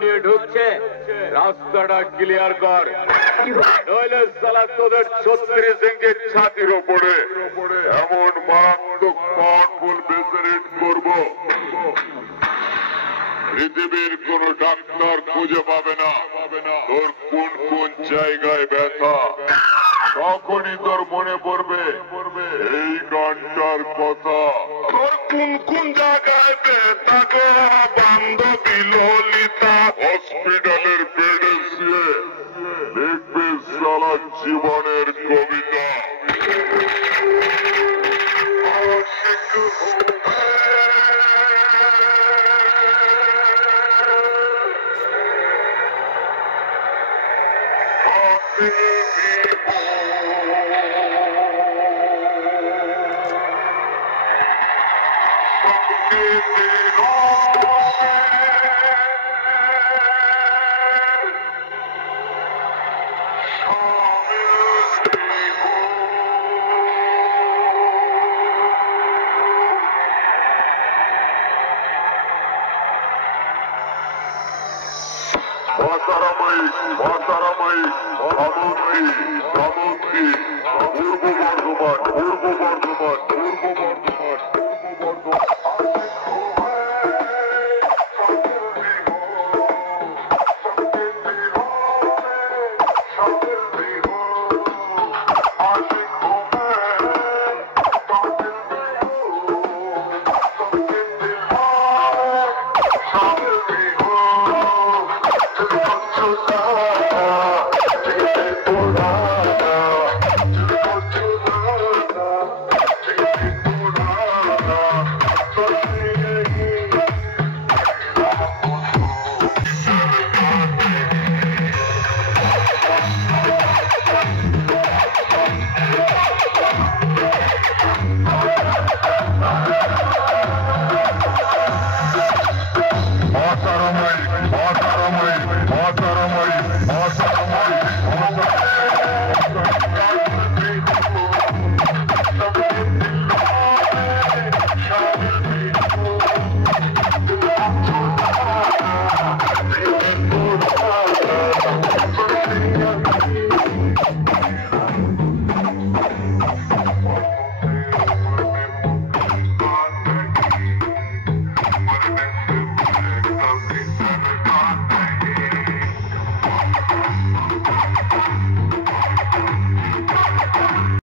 নিয়ে ঢুকছে, রাস্তাটা ক্লিয়ার কর, নইলে সালা তোদের 36 ইঞ্চির ছাতির ওপরে এমন মারাত্মক পাওয়ারফুল বেসের হিট করবো পৃথিবীর কোন ডাক্তার খুঁজে পাবে না তোর কোন কোন জায়গায় ব্যথা। তখনই তোর মনে পড়বে এই গানটার কথা। তোর কোন কোন জায়গায় ব্যথা গো বান্ধবী ললিতা, হসপিটালের বেডে শুয়ে লিখবে সারা জীবনের কবিতা। পূর্ব